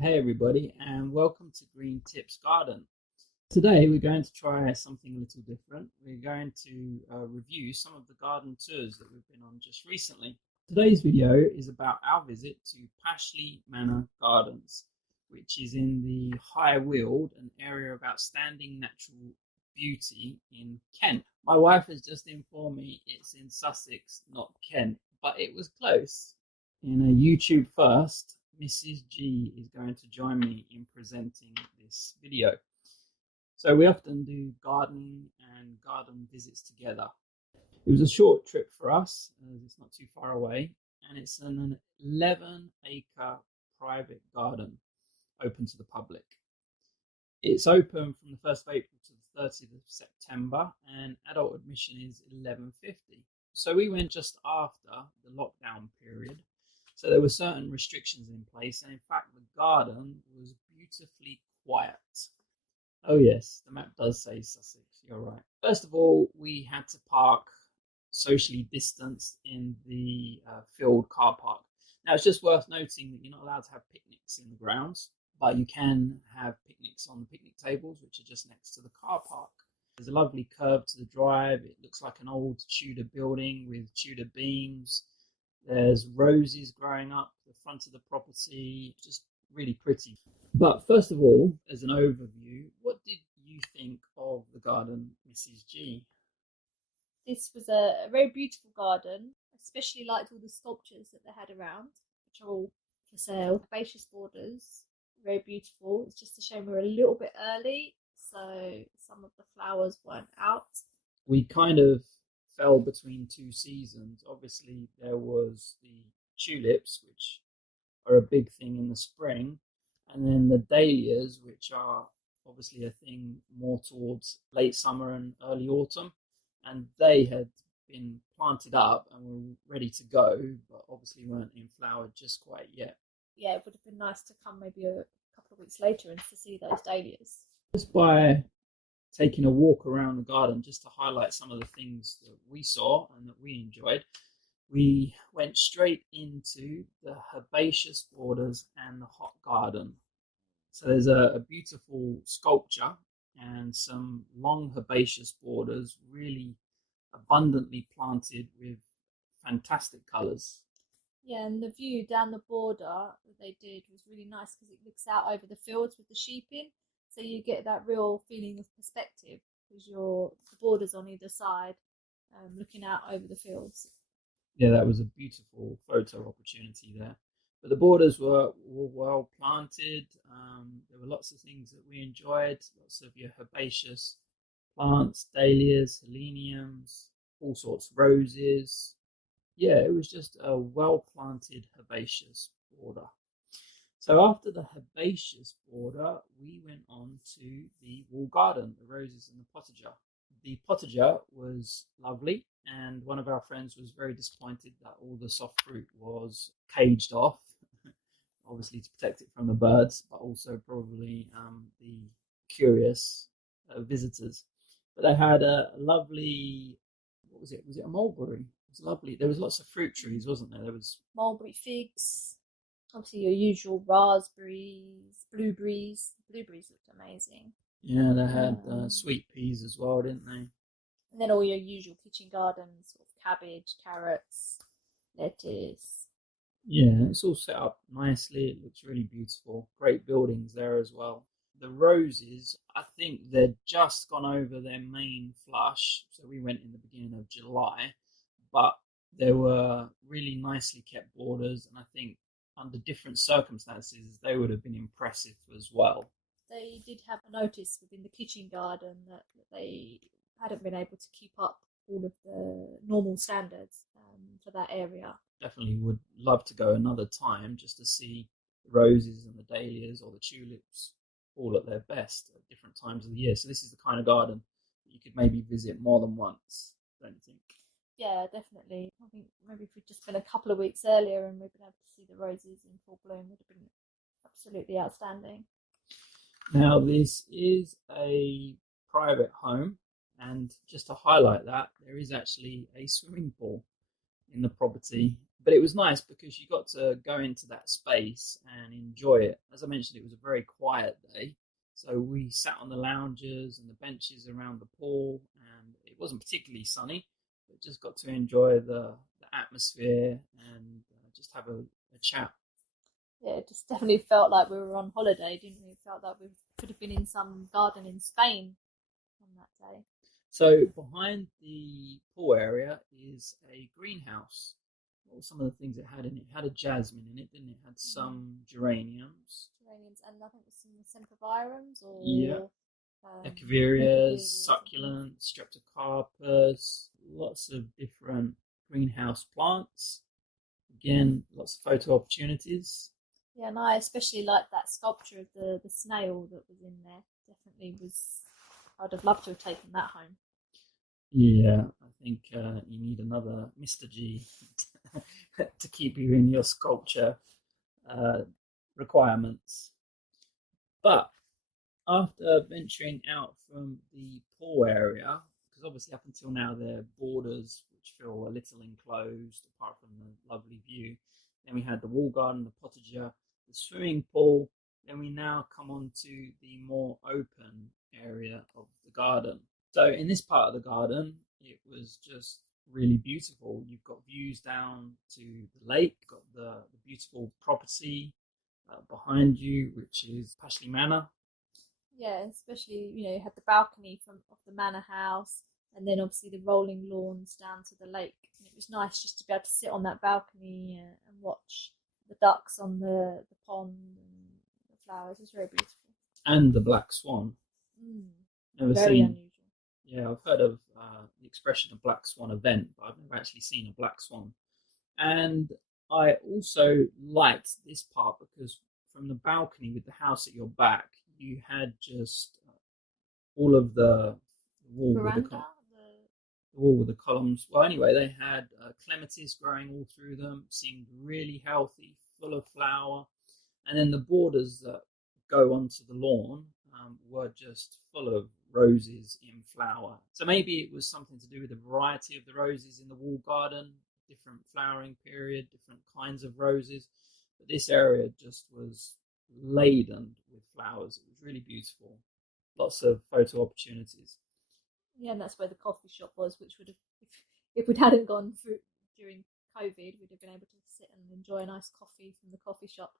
Hey everybody, and welcome to Green Tips Garden. Today we're going to try something a little different. We're going to review some of the garden tours that we've been on just recently. Today's video is about our visit to Pashley Manor Gardens, which is in the High Weald, an area of outstanding natural beauty in Kent. My wife has just informed me it's in Sussex, not Kent, but it was close. In a YouTube first, Mrs. G is going to join me in presenting this video. So we often do gardening and garden visits together. It was a short trip for us, as it's not too far away, and it's an 11-acre private garden open to the public. It's open from the 1st of April to the 30th of September, and adult admission is $11.50. So we went just after the lockdown period. So there were certain restrictions in place, and in fact the garden was beautifully quiet. Oh yes, the map does say Sussex, you're right. First of all, we had to park socially distanced in the field car park. Now it's just worth noting that you're not allowed to have picnics in the grounds, but you can have picnics on the picnic tables, which are just next to the car park. There's a lovely curve to the drive. It looks like an old Tudor building with Tudor beams. There's roses growing up the front of the property, just really pretty. But first of all, as an overview, what did you think of the garden, Mrs. G? This was a very beautiful garden. Especially liked all the sculptures that they had around, which are all for sale. Herbaceous borders, very beautiful. It's just a shame we were a little bit early, so some of the flowers weren't out. We kind of fell between two seasons. Obviously, there was the tulips, which are a big thing in the spring, and then the dahlias, which are obviously a thing more towards late summer and early autumn. And they had been planted up and were ready to go, but obviously weren't in flower just quite yet. Yeah, it would have been nice to come maybe a couple of weeks later and to see those dahlias. Just by taking a walk around the garden, just to highlight some of the things that we saw and that we enjoyed, we went straight into the herbaceous borders and the hot garden. So there's a beautiful sculpture and some long herbaceous borders, really abundantly planted with fantastic colours. Yeah, and the view down the border that they did was really nice because it looks out over the fields with the sheep in. So you get that real feeling of perspective because the borders on either side, looking out over the fields. Yeah, that was a beautiful photo opportunity there. But the borders were well planted. There were lots of things that we enjoyed, lots of your herbaceous plants, dahlias, heleniums, all sorts of roses. Yeah, it was just a well-planted herbaceous border. So after the herbaceous border, we went on to the wall garden, the roses and the potager. The potager was lovely, and one of our friends was very disappointed that all the soft fruit was caged off, obviously to protect it from the birds, but also probably the curious visitors. But they had a lovely, what was it? Was it a mulberry? It was lovely. There was lots of fruit trees, wasn't there? There was mulberry figs, obviously your usual raspberries, blueberries. Blueberries looked amazing. Yeah, they had sweet peas as well, didn't they? And then all your usual kitchen gardens, sort of cabbage, carrots, lettuce. Yeah, it's all set up nicely. It looks really beautiful. Great buildings there as well. The roses, I think they're just gone over their main flush. So we went in the beginning of July, but there were really nicely kept borders, and I think under different circumstances they would have been impressive as well. They did have a notice within the kitchen garden that they hadn't been able to keep up all of the normal standards for that area. Definitely would love to go another time just to see the roses and the dahlias or the tulips all at their best at different times of the year. So this is the kind of garden that you could maybe visit more than once, don't you think? Yeah, definitely. I think maybe if we'd just been a couple of weeks earlier and we'd been able to see the roses in full bloom, would have been absolutely outstanding. Now, this is a private home, and just to highlight that, there is actually a swimming pool in the property. But it was nice because you got to go into that space and enjoy it. As I mentioned, it was a very quiet day. So we sat on the lounges and the benches around the pool, and it wasn't particularly sunny, but just got to enjoy the atmosphere and just have a chat. Yeah, it just definitely felt like we were on holiday, didn't we? It felt like we could have been in some garden in Spain on that day. So behind the pool area is a greenhouse. What were some of the things it had in it? It had a jasmine in it, didn't it? It had some geraniums. Geraniums, and I think with some sempervirums Yeah. or Echeverias, echeverias and things. succulents, streptocarpus, lots of different greenhouse plants. Again, lots of photo opportunities. Yeah, and I especially liked that sculpture of the snail that was in there. Definitely was. I'd have loved to have taken that home. Yeah, I think you need another Mr. G to keep you in your sculpture uh, requirements. But after venturing out from the pool area, because obviously up until now they're borders which feel a little enclosed apart from the lovely view. Then we had the wall garden, the potager, the swimming pool. Then we now come on to the more open area of the garden. So in this part of the garden, it was just really beautiful. You've got views down to the lake, got the beautiful property behind you, which is Pashley Manor. Yeah, especially you had the balcony from of the manor house, and then obviously the rolling lawns down to the lake. And it was nice just to be able to sit on that balcony and watch the ducks on the pond and the flowers. It was very beautiful. And the black swan. Mm, Never very seen. unusual. Yeah, I've heard of the expression a black swan event, but I've never actually seen a black swan. And I also liked this part because from the balcony with the house at your back, you had just all of the wall with Veranda. the wall with the columns. Well, anyway, they had clematis growing all through them, seemed really healthy, full of flower, and then the borders that go onto the lawn were just full of roses in flower. So maybe it was something to do with the variety of the roses in the wall garden, different flowering period, different kinds of roses. But this area just was laden with flowers. It was really beautiful. Lots of photo opportunities. Yeah, and that's where the coffee shop was, which would have, if we hadn't gone through during COVID, we'd have been able to sit and enjoy a nice coffee from the coffee shop.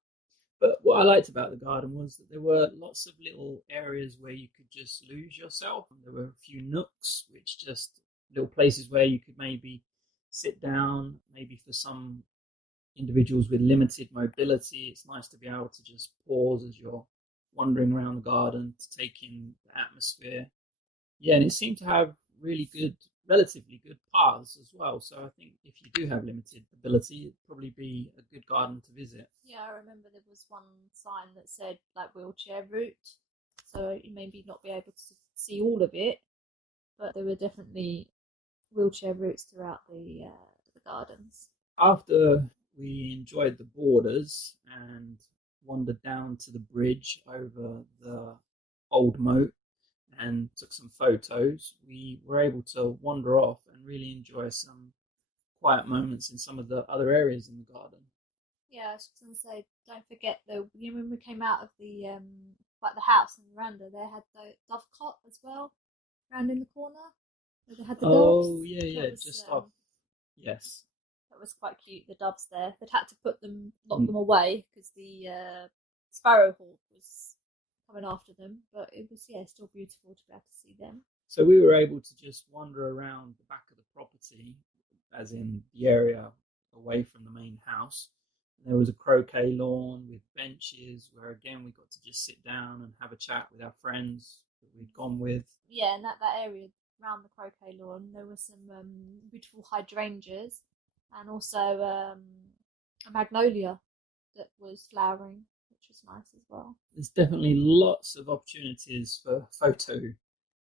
But what I liked about the garden was that there were lots of little areas where you could just lose yourself. There were a few nooks, which just little places where you could maybe sit down. Maybe for some individuals with limited mobility, it's nice to be able to just pause as you're wandering around the garden to take in the atmosphere. Yeah, and it seemed to have really good, relatively good paths as well. So I think if you do have limited ability, it'd probably be a good garden to visit. Yeah, I remember there was one sign that said like wheelchair route, so you maybe not be able to see all of it, but there were definitely wheelchair routes throughout the gardens. After we enjoyed the borders and wandered down to the bridge over the old moat and took some photos, we were able to wander off and really enjoy some quiet moments in some of the other areas in the garden. Yeah, I was just gonna say, don't forget though. When we came out of the like the house and the veranda, they had the dovecot as well, round in the corner where they had the doves. Oh, yeah, yeah, That was just off. Yes. that was quite cute. The doves there. They'd had to lock them away because the sparrowhawk was coming after them. But it was still beautiful to be able to see them. So we were able to just wander around the back of the property, as in the area away from the main house. There was a croquet lawn with benches where, again, we got to just sit down and have a chat with our friends that we'd gone with. Yeah, and that area around the croquet lawn, there were some beautiful hydrangeas and also a magnolia that was flowering, which was nice as well. There's definitely lots of opportunities for photo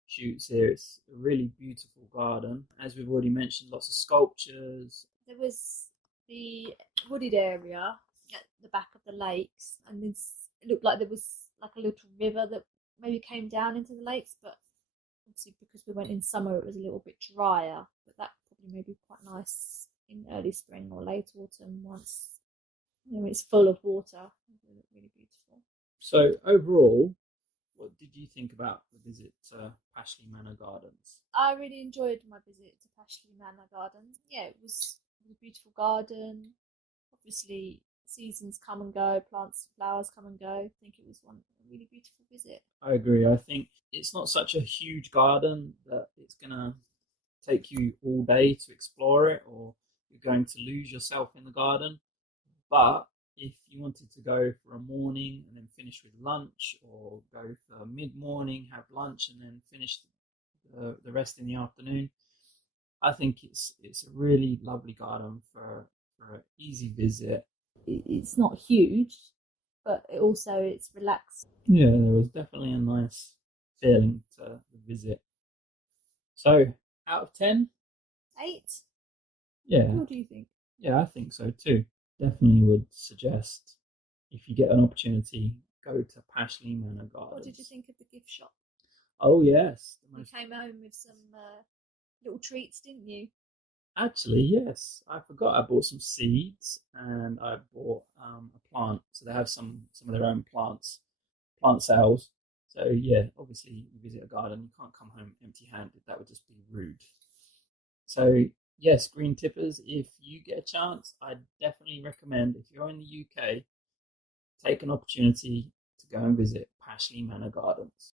shoots here. It's a really beautiful garden. As we've already mentioned, lots of sculptures. There was the wooded area at the back of the lakes, and it looked like there was like a little river that maybe came down into the lakes, but obviously because we went in summer it was a little bit drier, but that probably may be quite nice in early spring or late autumn once it's full of water. It look really beautiful. So overall, what did you think about the visit to Pashley Manor Gardens? I really enjoyed my visit to Pashley Manor Gardens. Yeah, it was a beautiful garden. Obviously, seasons come and go, plants, flowers come and go. I think it was a really beautiful visit. I agree. I think it's not such a huge garden that it's going to take you all day to explore it, or you're going to lose yourself in the garden. But if you wanted to go for a morning and then finish with lunch, or go for mid-morning, have lunch, and then finish the rest in the afternoon, I think it's a really lovely garden for an easy visit. It's not huge, but it's relaxed. Yeah, there was definitely a nice feeling to the visit. So, out of 10? 8? Yeah. What do you think? Yeah, I think so too. Definitely would suggest, if you get an opportunity, go to Pashley Manor Gardens. What did you think of the gift shop? Oh yes. You came home with some little treats, didn't you? Actually, yes. I forgot I bought some seeds, and I bought a plant. So they have some of their own plant sales. So yeah, obviously you visit a garden, you can't come home empty-handed. That would just be rude. So yes, green tippers, if you get a chance, I definitely recommend, if you're in the UK, take an opportunity to go and visit Pashley Manor Gardens.